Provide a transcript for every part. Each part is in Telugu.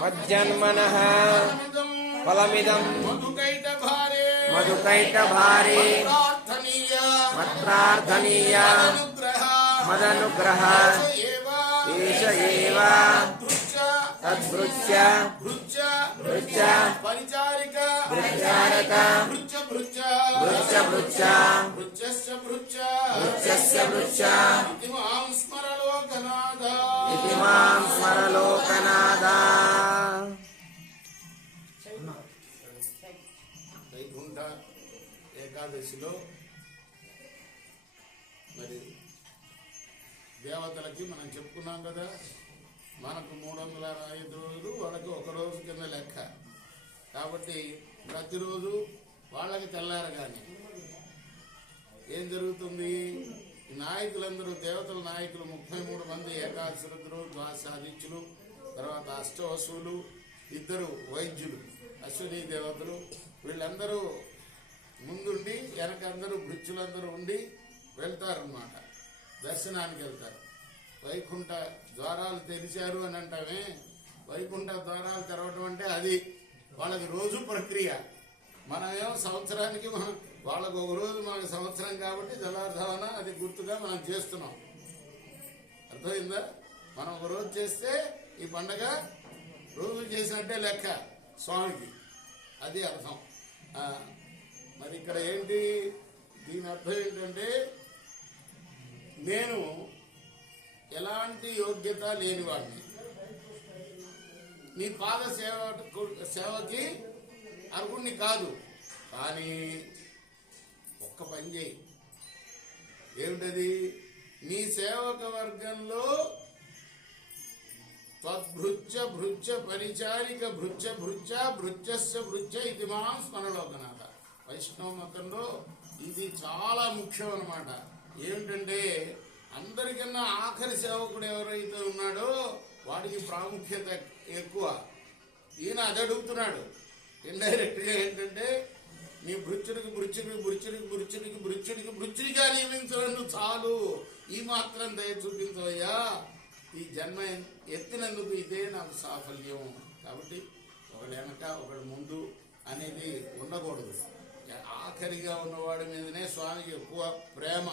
మజ్జన్మనః ఫలమిదం మధుకైటభారే మత్ప్రార్థనీయ మదనుగ్రహ ఏష ఏవ తద్భృత్య పరిచారక ఇతి మాం స్మరలోకనాథ. వైకుంఠ ఏకాదశిలో మరి దేవతలకి మనం చెప్పుకున్నాం కదా, మనకు 365 రోజులు, వాళ్ళకి ఒక రోజు కింద లెక్క. కాబట్టి ప్రతిరోజు వాళ్ళకి తెల్లారగానే ఏం జరుగుతుంది, నాయకులందరూ దేవతల నాయకులు 33 మంది ఏకాదశి రుద్రులు, ద్వాదశాదిత్యులు, తర్వాత అష్టవసువులు, 2 వైద్యులు, అశ్విని దేవతలు, వీళ్ళందరూ ముందుండి వెనకందరూ భృత్యులందరూ ఉండి వెళ్తారన్నమాట, దర్శనానికి వెళ్తారు. వైకుంఠ ద్వారాలు తెరిచారు అని అంటామే, వైకుంఠ ద్వారాలు తెరవడం అంటే అది వాళ్ళకి రోజు ప్రక్రియ. మనమేమో సంవత్సరానికి వాళ్ళకు ఒక రోజు మనకు సంవత్సరం కాబట్టి జలార్ధవన అది గుర్తుగా మనం చేస్తున్నాం. అర్థమైందా? మనం ఒక రోజు చేస్తే ఈ పండగ రోజు చేసినట్టే లెక్క స్వామికి, అది అర్థం. మరి ఇక్కడ ఏంటి దీని అర్థం ఏంటంటే, నేను ఎలాంటి యోగ్యత లేనివాడిని, నీ పాద సేవకి అర్హుణ్ణి కాదు. కానీ ఒక్క పని చేయి, ఏమిటది? నీ సేవక వర్గంలో త్వద్భృత్య భృత్య పరిచారిక భృత్య భృత్యస్య భృత్య ఇది మాం స్మరలోకనాథ. వైష్ణవ మతంలో ఇది చాలా ముఖ్యం అన్నమాట. ఏమిటంటే, అందరికన్నా ఆఖరి సేవకుడు ఎవరైతే ఉన్నాడో వాడికి ప్రాముఖ్యత ఎక్కువ. ఈయన అది అడుగుతున్నాడు ఇండైరెక్ట్గా. ఏంటంటే, నీ భృత్యుడిగా నియమించినందుకు చాలు, ఈ మాత్రం దయ చూపించవయ్యా, ఈ జన్మ ఎత్తినందుకు ఇదే నాకు సాఫల్యం. కాబట్టి ఒకడు వెనక ఒకడు ముందు అనేది ఉండకూడదు. ఆఖరిగా ఉన్నవాడి మీదనే స్వామికి ఎక్కువ ప్రేమ.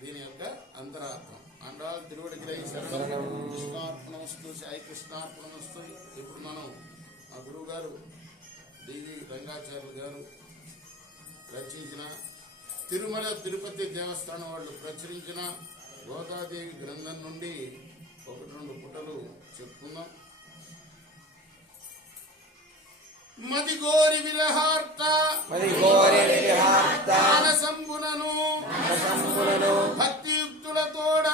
దీని యొక్క అంతరార్థం. అండాలు తిరువడికి శరణం. కృష్ణార్పణమస్తు, సాయి కృష్ణార్పణమస్తు. ఇప్పుడు మనం మా గురువు గారు డివి రంగాచార్యులు గారు రచించిన తిరుమల తిరుపతి దేవస్థానం వాళ్ళు ప్రచురించిన గోదాదేవి గ్రంథం నుండి 1-2 పుటలు చెప్పుకుందాం. మదిగోరి విరహార్త మానసంబునను భక్తియుక్తులతోడ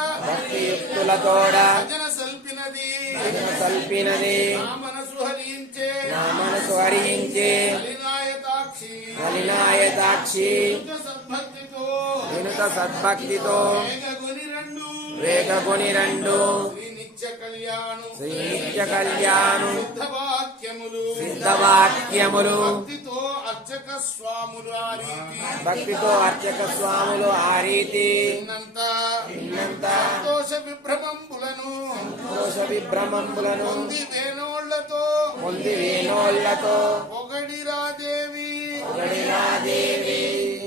భజన సల్పినది నా మనసు హరించే నలినాయతాక్షి వినుత సద్భక్తితో వేగకొని రెండు శ్రీ నిత్య కళ్యాణు సిద్ధవాక్యములు భక్తితో అర్చక స్వాములు ఆ రీతి సంతోష విభ్రమంబులను పొంది వేణోళ్లతో పొగడిరాదేవి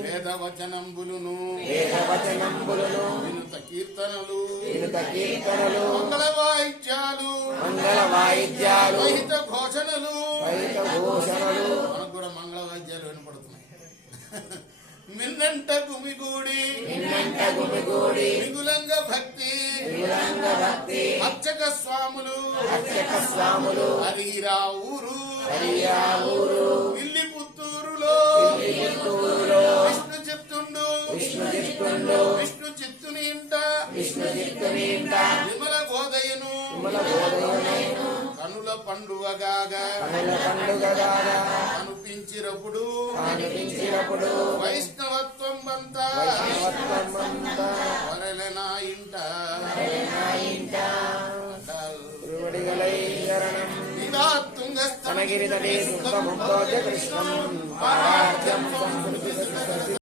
వేదవచనంబులును వినుత కీర్తనలు మంగళ వాయిద్యాలు రహిత ఘోషణలు. మనకు కూడా మంగళ వాయిద్యాలు వినపడుతున్నాయి. మిన్నంట గుమిగూడి మిగులంగ భక్తి అర్చక స్వాములు హరిరా ఊరు ఇల్లి పుత్తూరులో విష్ణు చెప్తుండు విష్ణు చిత్తుని ఇంట విమల గోదయను కనుల పండుగగా అనిపించినప్పుడు వైష్ణవత్వం బంతా వరలనా ఇంట తుంగ కృష్ణం